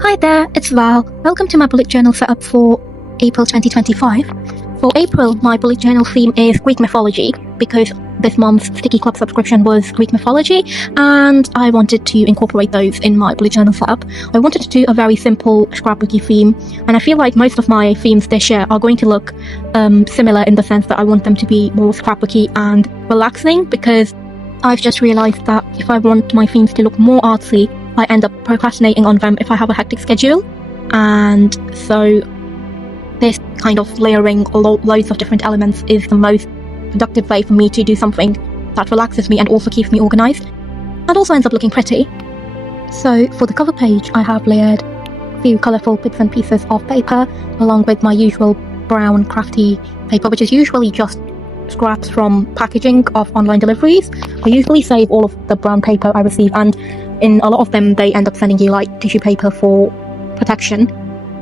Hi there, it's Val. Welcome to my bullet journal setup for April 2025. For April, my bullet journal theme is Greek mythology because this month's Sticky Club subscription was Greek mythology and I wanted to incorporate those in my bullet journal setup. I wanted to do a very simple scrapbooky theme, and I feel like most of my themes this year are going to look similar in the sense that I want them to be more scrapbooky and relaxing, because I've just realized that if I want my themes to look more artsy, I end up procrastinating on them if I have a hectic schedule. And so this kind of layering loads of different elements is the most productive way for me to do something that relaxes me and also keeps me organized, and also ends up looking pretty. So for the cover page, I have layered a few colourful bits and pieces of paper along with my usual brown crafty paper, which is usually just scraps from packaging of online deliveries. I usually save all of the brown paper I receive, and in a lot of them they end up sending you like tissue paper for protection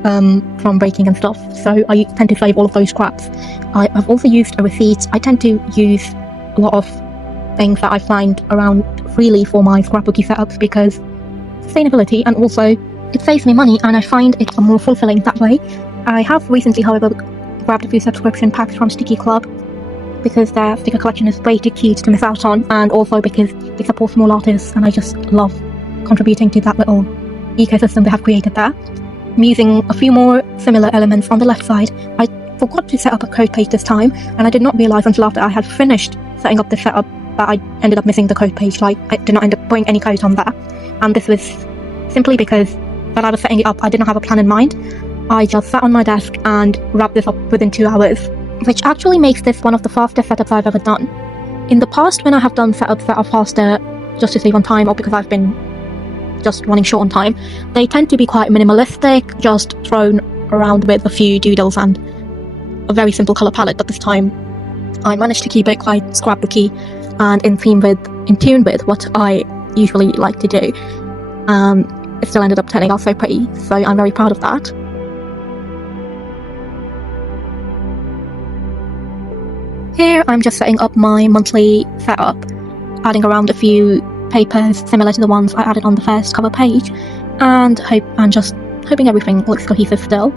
from breaking and stuff, so I tend to save all of those scraps. I've also used a receipt. I tend to use a lot of things that I find around freely for my scrapbooky setups because sustainability, and also it saves me money and I find it's more fulfilling that way. I have recently, however, grabbed a few subscription packs from Sticky Club because their sticker collection is way too cute to miss out on, and also because they support small artists and I just love contributing to that little ecosystem they have created there. I'm using a few more similar elements on the left side. I forgot to set up a code page this time, and I did not realize until after I had finished setting up the setup that I ended up missing the code page. Like, I did not end up putting any code on there, and this was simply because when I was setting it up I did not have a plan in mind. I just sat on my desk and wrapped this up within 2 hours, which actually makes this one of the fastest setups I've ever done. In the past, when I have done setups that are faster just to save on time or because I've been just running short on time, they tend to be quite minimalistic, just thrown around with a few doodles and a very simple colour palette. But this time I managed to keep it quite scrapbooky and in tune with what I usually like to do. It still ended up turning out so pretty, so I'm very proud of that. Here I'm just setting up my monthly setup, adding around a few papers similar to the ones I added on the first cover page, and just hoping everything looks cohesive still.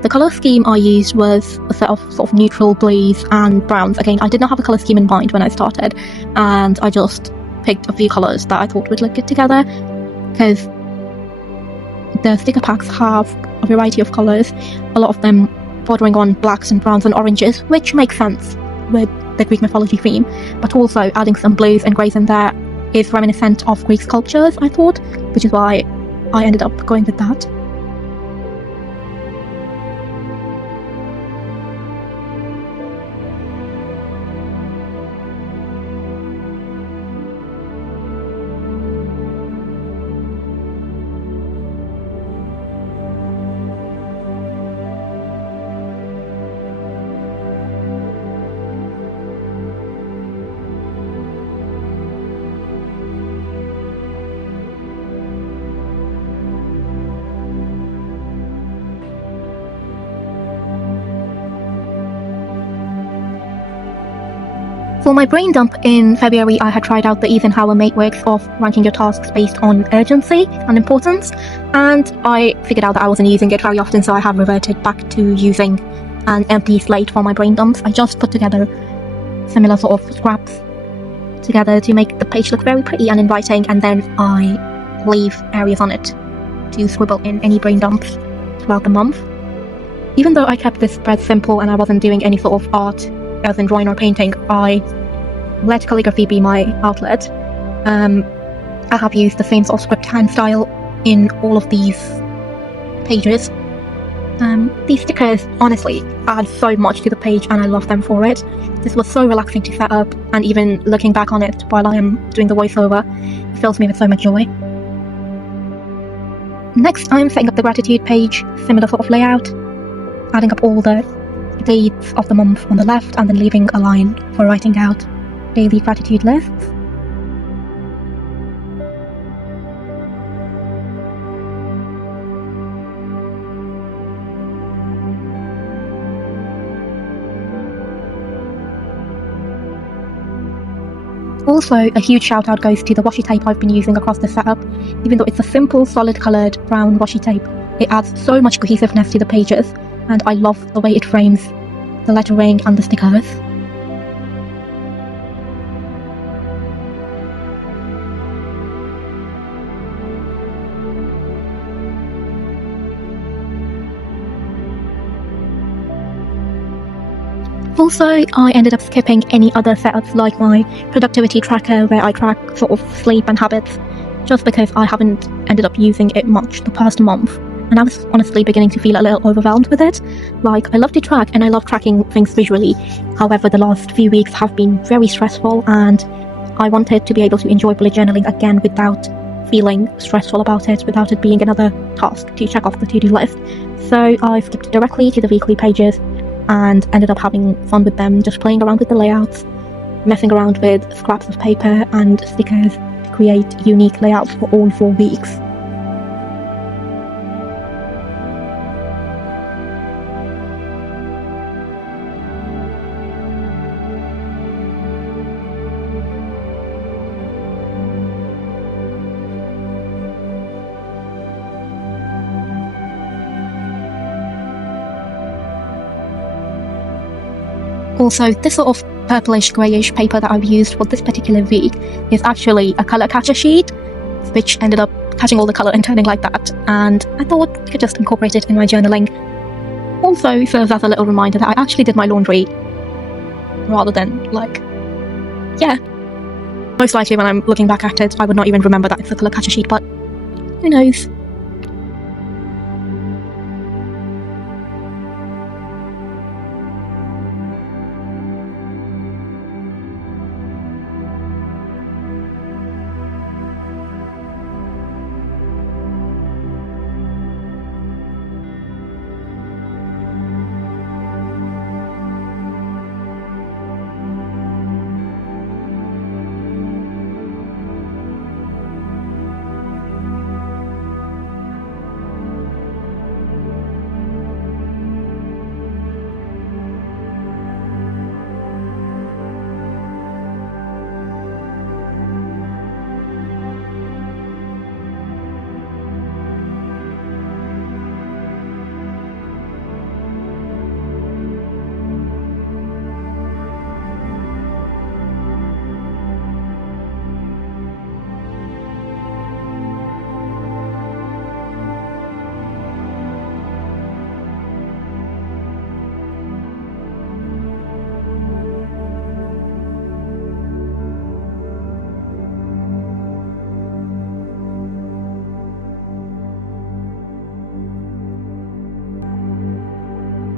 The colour scheme I used was a set of sort of neutral blues and browns. Again, I did not have a colour scheme in mind when I started, and I just picked a few colours that I thought would look good together, because the sticker packs have a variety of colours, a lot of them bordering on blacks and browns and oranges, which makes sense with the Greek mythology theme, but also adding some blues and greys in there is reminiscent of Greek sculptures, I thought, which is why I ended up going with that. For my brain dump in February, I had tried out the Eisenhower matrix of ranking your tasks based on urgency and importance, and I figured out that I wasn't using it very often, so I have reverted back to using an empty slate for my brain dumps. I just put together similar sort of scraps together to make the page look very pretty and inviting, and then I leave areas on it to scribble in any brain dumps throughout the month. Even though I kept this spread simple and I wasn't doing any sort of art as in drawing or painting, I let calligraphy be my outlet. I have used the same sort of script hand style in all of these pages. These stickers honestly add so much to the page and I love them for it. This was so relaxing to set up, and even looking back on it while I am doing the voiceover, it fills me with so much joy. Next, I'm setting up the gratitude page, similar sort of layout, adding up all the dates of the month on the left and then leaving a line for writing out daily gratitude lists. Also, a huge shout out goes to the washi tape I've been using across the setup. Even though it's a simple, solid coloured brown washi tape, it adds so much cohesiveness to the pages, and I love the way it frames the lettering and the stickers. Also, I ended up skipping any other setups like my productivity tracker where I track sort of sleep and habits, just because I haven't ended up using it much the past month, and I was honestly beginning to feel a little overwhelmed with it. Like, I love to track and I love tracking things visually, however the last few weeks have been very stressful, and I wanted to be able to enjoy bullet journaling again without feeling stressful about it, without it being another task to check off the to-do list. So I skipped directly to the weekly pages and ended up having fun with them, just playing around with the layouts, messing around with scraps of paper and stickers to create unique layouts for all 4 weeks. Also, this sort of purplish greyish paper that I've used for this particular week is actually a colour catcher sheet, which ended up catching all the colour and turning like that, and I thought I could just incorporate it in my journaling. Also serves as a little reminder that I actually did my laundry, rather than most likely when I'm looking back at it I would not even remember that it's a colour catcher sheet, but who knows.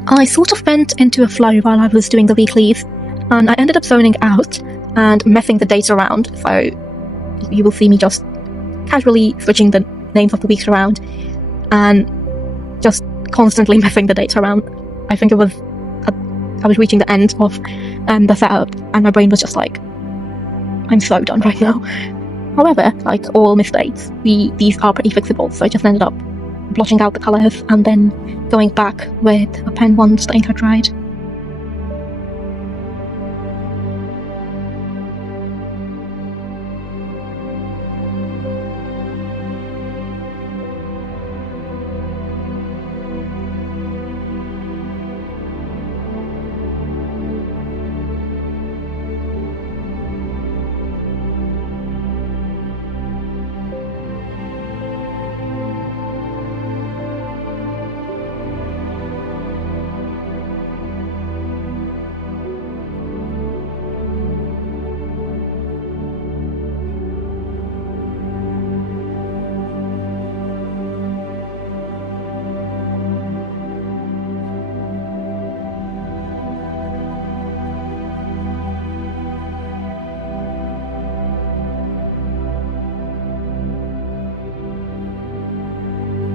I sort of went into a flow while I was doing the weeklies, and I ended up zoning out and messing the dates around, so you will see me just casually switching the names of the weeks around and just constantly messing the dates around. I think I was reaching the end of the setup, and my brain was just like, I'm so done right now. However, like all mistakes, these are pretty fixable, so I just ended up blotching out the colours and then going back with a pen once the ink had dried.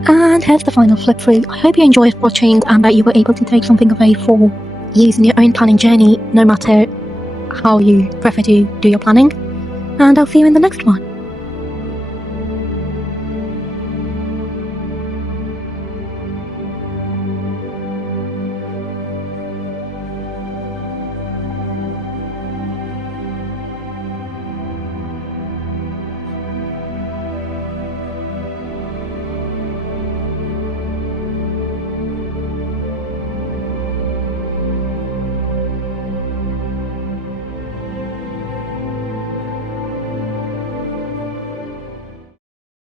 And here's the final flip through. I hope you enjoyed watching and that you were able to take something away for use in your own planning journey, no matter how you prefer to do your planning. And I'll see you in the next one.